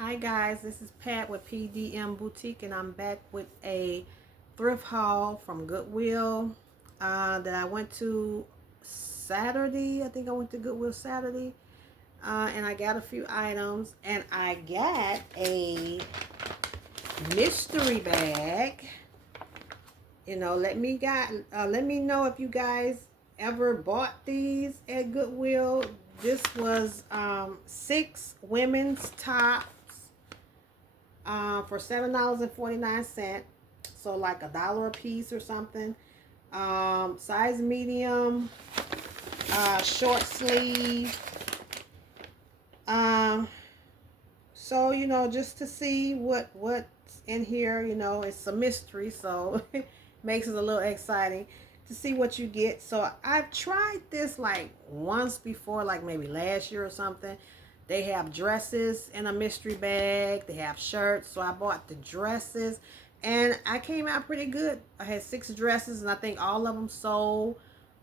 Hi guys, this is Pat with PDM Boutique, and I'm back with a thrift haul from Goodwill that I went to Saturday. I think I went to Goodwill Saturday, and I got a few items, and I got a mystery bag. Let me know if you guys ever bought these at Goodwill. This was 6 women's tops for $7.49, so like $1 a piece or something. Size medium, short sleeve. Um, so just to see what's in here. It's a mystery, so it makes it a little exciting to see what you get. So I've tried this like once before, like maybe last year or something. They have dresses in a mystery bag. They have shirts. So I bought the dresses and I came out pretty good. I had 6 dresses and I think all of them sold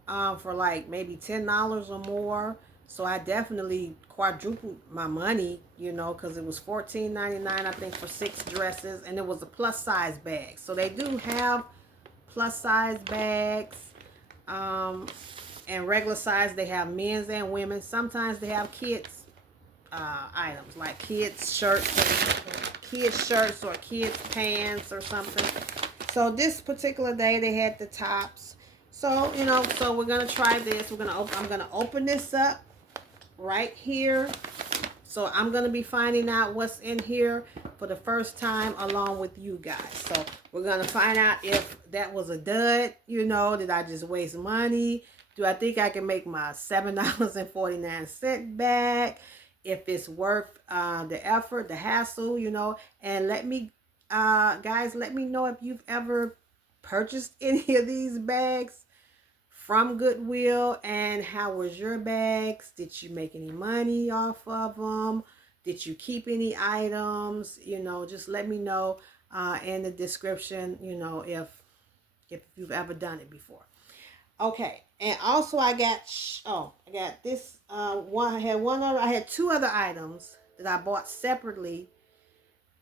for like maybe $10 or more. So I definitely quadrupled my money, because it was $14.99 I think for 6 dresses, and it was a plus size bag. So they do have plus size bags, and regular size. They have men's and women's. Sometimes they have kids items like kids shirts or kids pants or something. So this particular day they had the tops. So so we're gonna try this. I'm gonna open this up right here. So I'm gonna be finding out what's in here for the first time along with you guys. So we're gonna find out if that was a dud. Did I just waste money? Do I think I can make my $7.49 back? If it's worth the effort, the hassle, and guys, let me know if you've ever purchased any of these bags from Goodwill, and how was your bags? Did you make any money off of them? Did you keep any items? Just let me know in the description, if you've ever done it before. Okay, and also I got this I had 2 other items that I bought separately.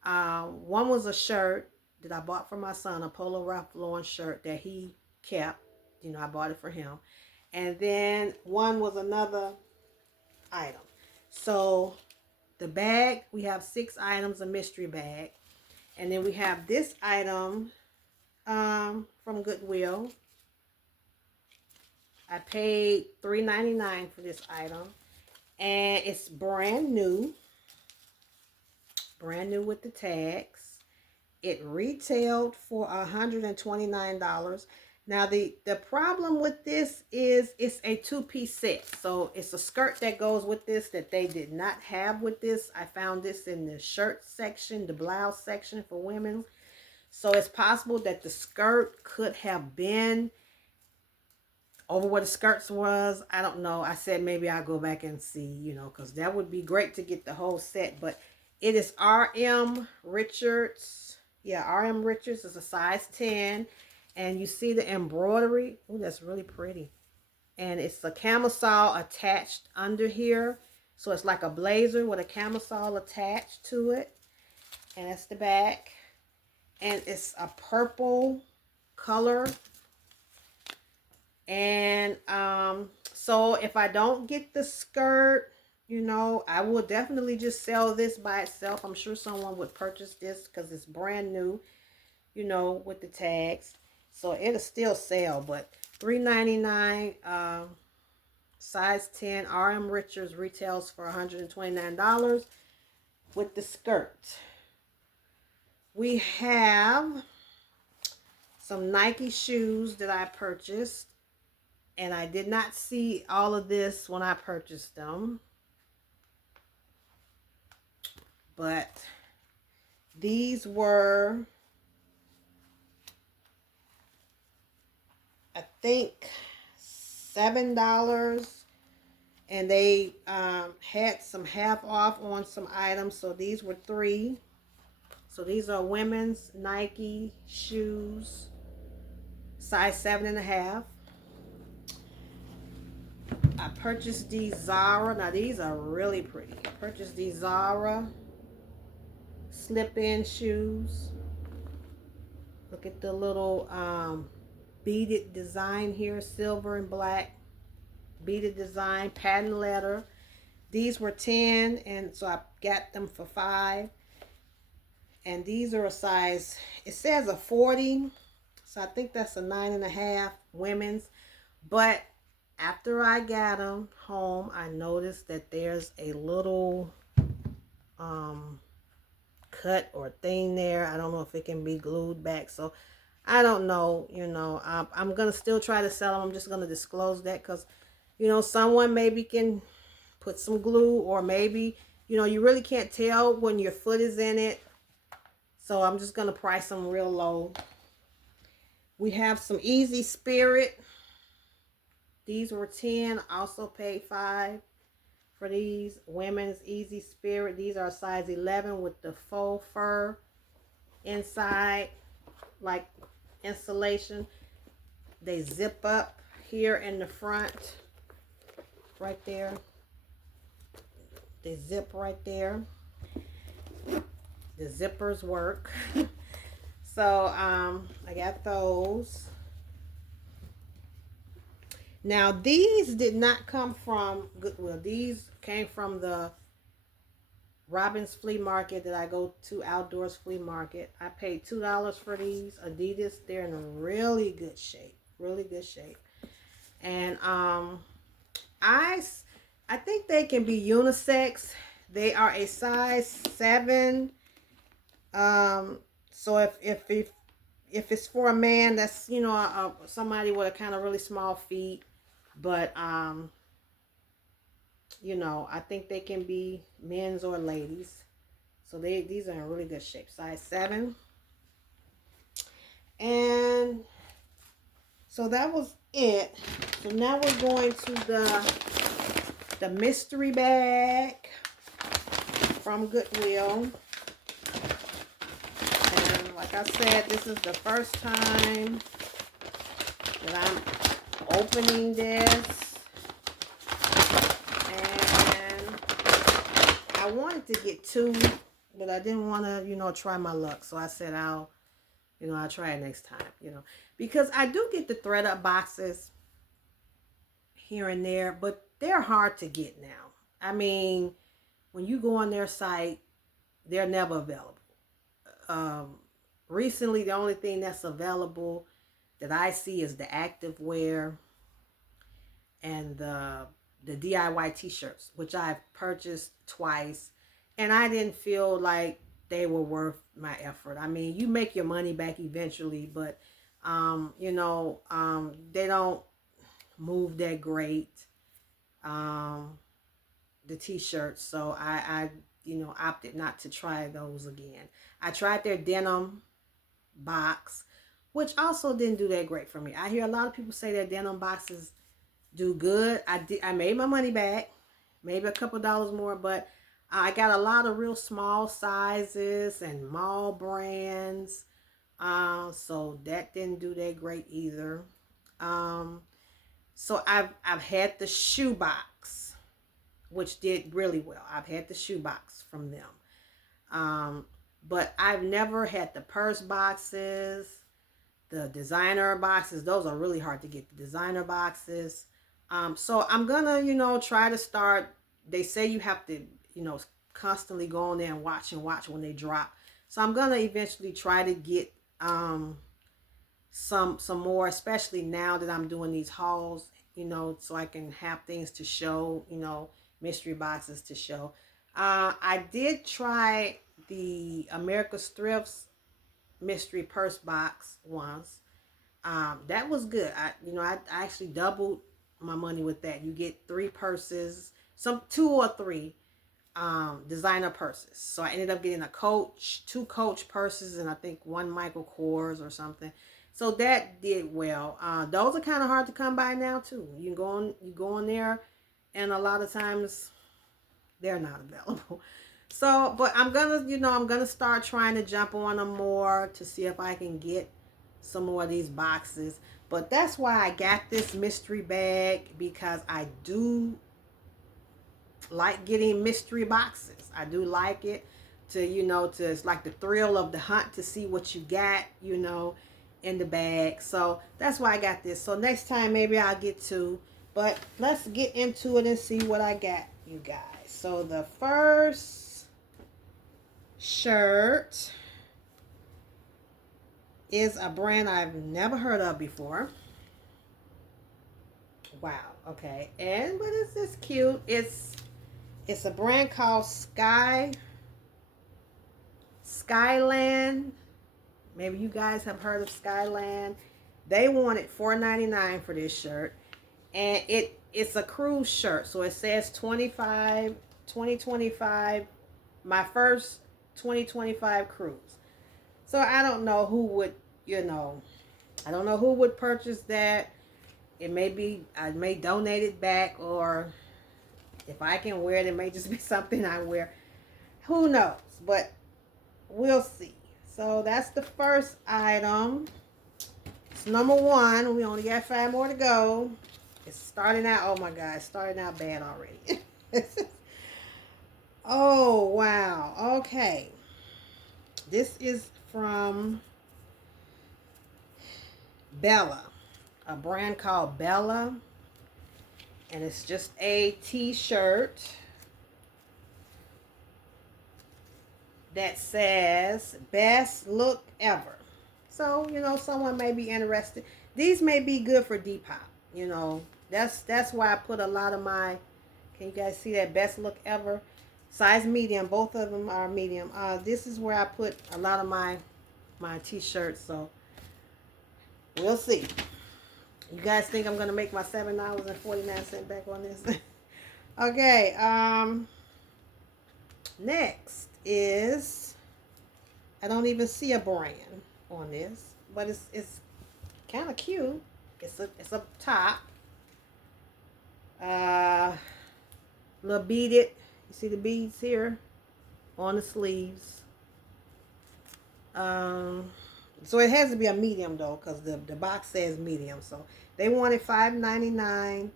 One was a shirt that I bought for my son, a Polo Ralph Lauren shirt that he kept. I bought it for him. And then one was another item. So the bag, we have 6 items, a mystery bag. And then we have this item from Goodwill. I paid $3.99 for this item. And it's brand new with the tags. It retailed for $129. Now the problem with this is it's a 2-piece set. So it's a skirt that goes with this that they did not have with this. I found this in the shirt section, the blouse section for women. So it's possible that the skirt could have been over where the skirts was. I don't know. I said maybe I'll go back and see, because that would be great to get the whole set. But it is RM Richards. Yeah, RM Richards is a size 10. And you see the embroidery. Oh, that's really pretty. And it's a camisole attached under here. So it's like a blazer with a camisole attached to it. And that's the back. And it's a purple color. And so if I don't get the skirt, I will definitely just sell this by itself. I'm sure someone would purchase this because it's brand new, with the tags. So it'll still sell, but $3.99, size 10, RM Richards retails for $129 with the skirt. We have some Nike shoes that I purchased, and I did not see all of this when I purchased them, but these were, I think, $7, and they had some half off on some items. So these were 3. So these are women's Nike shoes, size 7.5. I purchased these Zara. Now these are really pretty. I purchased these Zara slip-in shoes. Look at the little beaded design here, silver and black beaded design, patent leather. These were 10, and so I got them for 5. And these are a size, it says a 40, so I think that's a 9.5 women's. But after I got them home, I noticed that there's a little cut or thing there. I don't know if it can be glued back, so I don't know. I'm gonna still try to sell them. I'm just gonna disclose that because someone maybe can put some glue, or maybe you really can't tell when your foot is in it. So I'm just gonna price them real low. We have some Easy Spirit. These were 10. Also paid 5 for these. Women's Easy Spirit. These are size 11 with the faux fur inside, like insulation. They zip up here in the front, right there. They zip right there. The zippers work. So I got those. Now these did not come from Goodwill. These came from the Robbins Flea Market that I go to, Outdoors Flea Market. I paid $2 for these Adidas. They're in really good shape. Really good shape. And I think they can be unisex. They are a size 7. So if it's for a man, that's somebody with a kind of really small feet, but I think they can be men's or ladies. So these are in really good shape, size 7. And so that was it. So now we're going to the mystery bag from Goodwill. And like I said, this is the first time that I'm opening this. And I wanted to get 2, but I didn't want to, try my luck. So I said I'll try it next time, because I do get the thread up boxes here and there, but they're hard to get now. I mean, when you go on their site, they're never available. Recently, the only thing that's available that I see is the active wear and the DIY t-shirts, which I've purchased twice, and I didn't feel like they were worth my effort. I mean, you make your money back eventually, but they don't move that great, the t-shirts. So I opted not to try those again. I tried their denim box, which also didn't do that great for me. I hear a lot of people say their denim boxes do good. I made my money back, maybe a couple dollars more, but I got a lot of real small sizes and mall brands. So that didn't do that great either. So I've had the shoe box, which did really well. I've had the shoe box from them. But I've never had the purse boxes, the designer boxes. Those are really hard to get, the designer boxes. So I'm gonna, try to start. They say you have to, constantly go on there and watch when they drop. So I'm gonna eventually try to get some more, especially now that I'm doing these hauls, so I can have things to show, mystery boxes to show. I did try the America's Thrifts mystery purse box once. That was good. I actually doubled my money with that. You get 3 purses, 2 or 3 designer purses. So I ended up getting 2 Coach purses, and I think 1 Michael Kors or something. So that did well. Those are kind of hard to come by now too. You go on there, and a lot of times they're not available. So, but I'm gonna start trying to jump on them more to see if I can get some more of these boxes. But that's why I got this mystery bag, because I do like getting mystery boxes. I do like it to, you know, to, it's like the thrill of the hunt to see what you got, you know, in the bag. So that's why I got this. So next time maybe I'll get two, but let's get into it and see what I got, you guys. So the first shirt is a brand I've never heard of before. Wow. Okay. And what is this cute? It's a brand called Skyland. Maybe you guys have heard of Skyland. They wanted $4.99 for this shirt. And it's a cruise shirt. So it says 2025, my first 2025 cruise. So I don't know who would, you know, I don't know who would purchase that. It may be, I may donate it back, or if I can wear it, it may just be something I wear. Who knows? But we'll see. So that's the first item. It's number one. We only got 5 more to go. It's starting out, oh my God, it's starting out bad already. Oh, wow. Okay. This is from Bella, a brand called Bella. And it's just a t-shirt that says best look ever. So, you know, someone may be interested. These may be good for Depop, you know. That's why I put a lot of my, can you guys see that best look ever? Size medium, both of them are medium. This is where I put a lot of my t-shirts, so we'll see. You guys think I'm gonna make my $7.49 back on this? Okay, next is, I don't even see a brand on this, but it's kind of cute. It's a top. Little beaded. You see the beads here on the sleeves. So it has to be a medium though, because the box says medium. So they wanted $5.99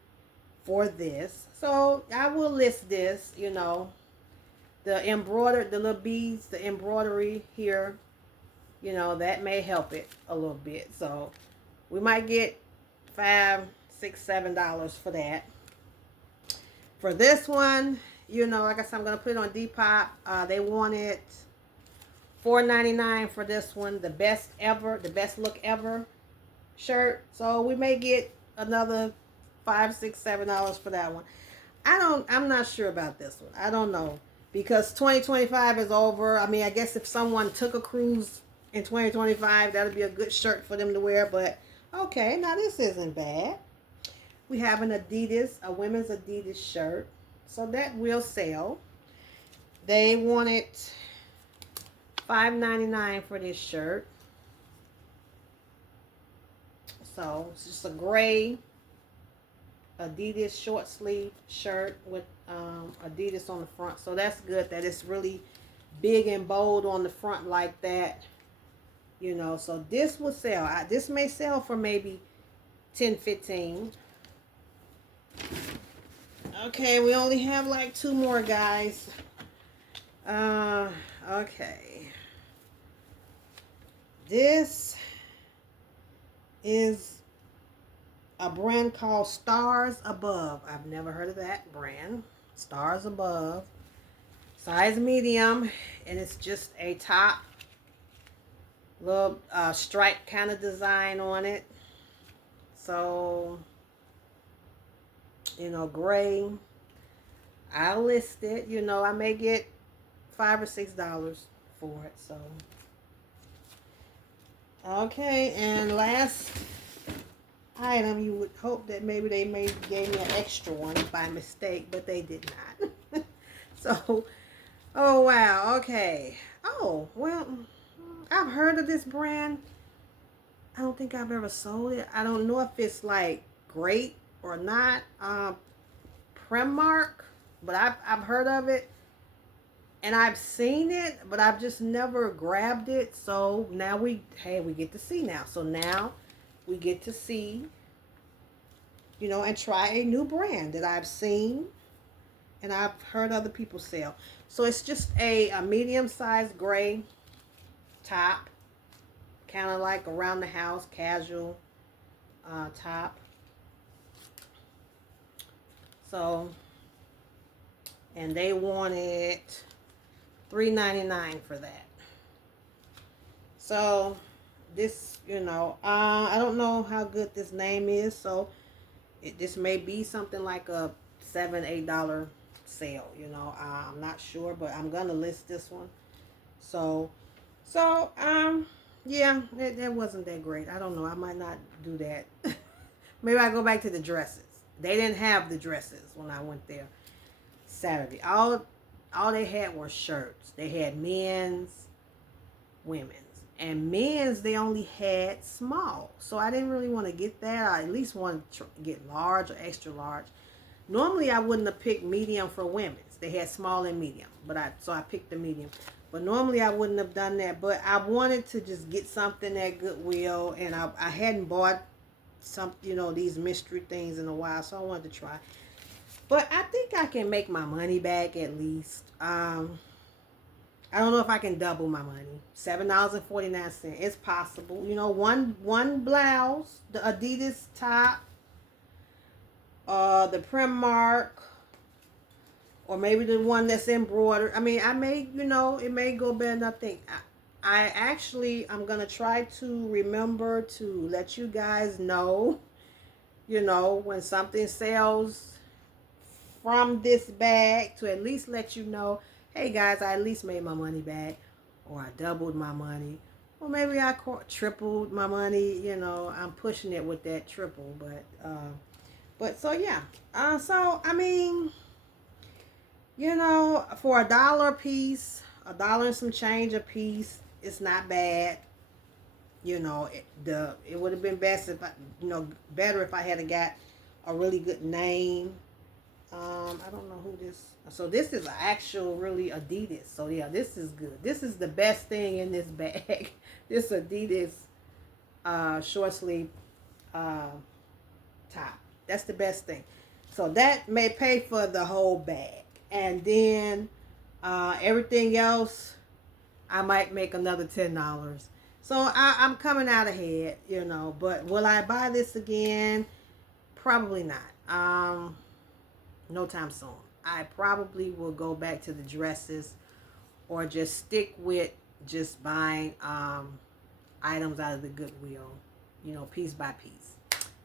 for this. So I will list this, you know. The embroidered, the little beads, the embroidery here, you know, that may help it a little bit. So we might get $5, $6, $7 for that. For this one, you know, like I said, I'm going to put it on Depop. They wanted $4.99 for this one. The best ever, the best look ever shirt. So we may get another $5, $6, $7 for that one. I'm not sure about this one. I don't know. Because 2025 is over. I mean, I guess if someone took a cruise in 2025, that'll be a good shirt for them to wear. But, okay, now this isn't bad. We have an Adidas, a women's Adidas shirt. So that will sell. They wanted $5.99 for this shirt. So it's just a gray Adidas short sleeve shirt with Adidas on the front. So that's good that it's really big and bold on the front like that. You know, so this will sell. This may sell for maybe $10, $15. Okay, we only have like 2 more, guys. Okay. This is a brand called Stars Above. I've never heard of that brand. Stars Above. Size medium. And it's just a top. Little stripe kind of design on it. So, you know, gray. I'll list it. You know, I may get $5 or $6 for it. So, okay. And last item, you would hope that maybe they gave me an extra one by mistake, but they did not. So, oh wow, okay. Oh, well, I've heard of this brand. I don't think I've ever sold it. I don't know if it's like great or not. Primark, but I've heard of it. And I've seen it, but I've just never grabbed it. So now we get to see now. So now we get to see, you know, and try a new brand that I've seen and I've heard other people sell. So it's just a medium-sized gray top, kind of like around the house, casual top. So, and they wanted $3.99 for that. So this, I don't know how good this name is, so this may be something like a $7-8 sale. I'm not sure, but I'm gonna list this one. So yeah, it wasn't that great. I don't know, I might not do that. Maybe I go back to the dresses. They didn't have the dresses when I went there Saturday. All they had were shirts. They had men's, women's. And men's, they only had small. So I didn't really want to get that. I at least wanted to get large or extra large. Normally, I wouldn't have picked medium for women's. They had small and medium. So I picked the medium. But normally, I wouldn't have done that. But I wanted to just get something at Goodwill. And I hadn't bought these mystery things in a while. So I wanted to try. But I think I can make my money back at least. I don't know if I can double my money. $7.49. It's possible. One blouse, the Adidas top, the Primark, or maybe the one that's embroidered. I mean, it may go better than I think. I'm going to try to remember to let you guys know, when something sells from this bag, to at least let you know, hey guys, I at least made my money back, or I doubled my money, or maybe I tripled my money. I'm pushing it with that triple, but so yeah. So I mean, for $1 a piece, $1 and some change a piece, it's not bad. It would have been best if better if I had got a really good name. I don't know who this. So this is actual really Adidas. So yeah, this is good. This is the best thing in this bag. This Adidas short sleeve top. That's the best thing. So that may pay for the whole bag, and then everything else, I might make another $10. So I'm coming out ahead, But will I buy this again? Probably not. No time soon. I probably will go back to the dresses, or just stick with just buying items out of the Goodwill, piece by piece.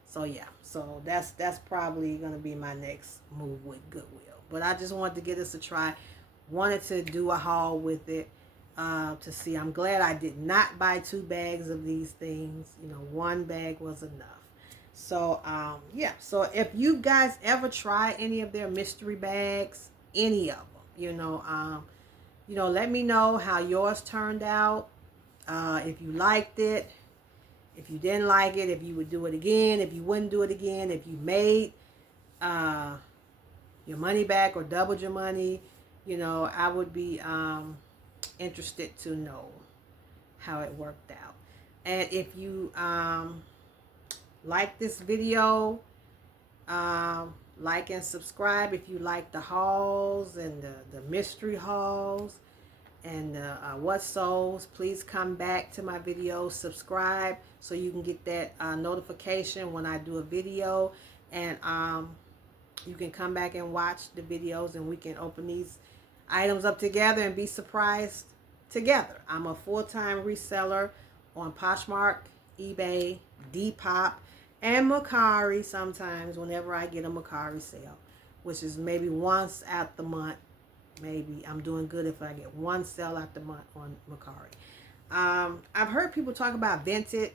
So yeah, so that's probably gonna be my next move with Goodwill. But I just wanted to give this a try. Wanted to do a haul with it to see. I'm glad I did not buy 2 bags of these things. One bag was enough. So yeah, so if you guys ever try any of their mystery bags, any of them, let me know how yours turned out. If you liked it, if you didn't like it, if you would do it again, if you wouldn't do it again, if you made your money back or doubled your money, I would be interested to know how it worked out. And if you like this video, like and subscribe if you like the hauls and the mystery hauls and what souls. Please come back to my videos, subscribe, so you can get that notification when I do a video, and you can come back and watch the videos, and we can open these items up together and be surprised together. I'm a full-time reseller on Poshmark, eBay, Depop, and Mercari sometimes whenever I get a Mercari sale, which is maybe once out the month. Maybe I'm doing good if I get one sale out the month on Mercari. I've heard people talk about Vinted.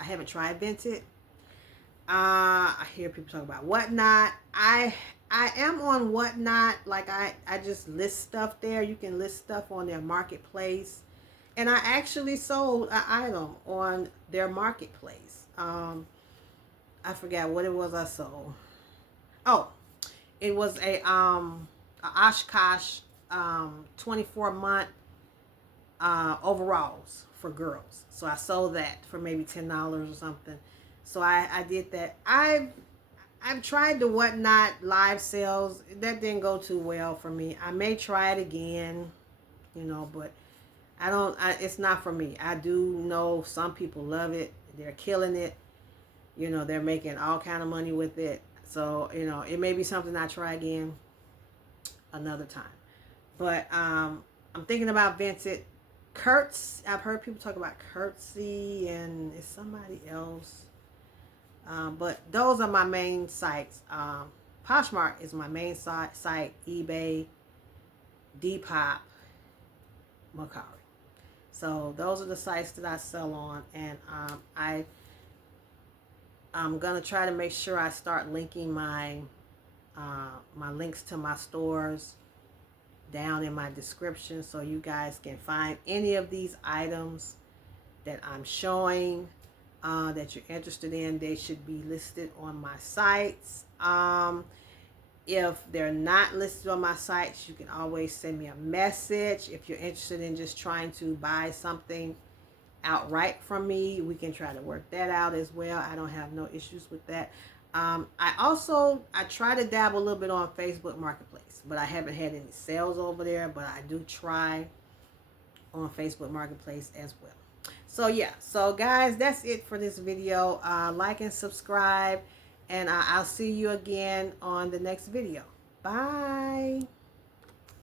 I haven't tried Vinted. I hear people talk about Whatnot. I am on Whatnot. Like I just list stuff there. You can list stuff on their marketplace. And I actually sold an item on their marketplace. I forgot what it was I sold. Oh, it was a Oshkosh 24-month overalls for girls. So I sold that for maybe $10 or something. So I did that. I've tried the Whatnot live sales. That didn't go too well for me. I may try it again, you know, but it's not for me. I do know some people love it. They're killing it. You know, they're making all kind of money with it. So, you know, it may be something I try again another time. But I'm thinking about Vincent. Kurtz, I've heard people talk about Curtsy and it's somebody else. But those are my main sites. Poshmark is my main site. eBay, Depop, Mercari. So those are the sites that I sell on, and I'm gonna try to make sure I start linking my my links to my stores down in my description, so you guys can find any of these items that I'm showing that you're interested in. They should be listed on my sites. If they're not listed on my sites, you can always send me a message. If you're interested in just trying to buy something outright from me, we can try to work that out as well. I don't have no issues with that. I try to dabble a little bit on Facebook Marketplace, but I haven't had any sales over there, but I do try on Facebook Marketplace as well. So yeah, so guys, that's it for this video. Like and subscribe, and I'll see you again on the next video. Bye.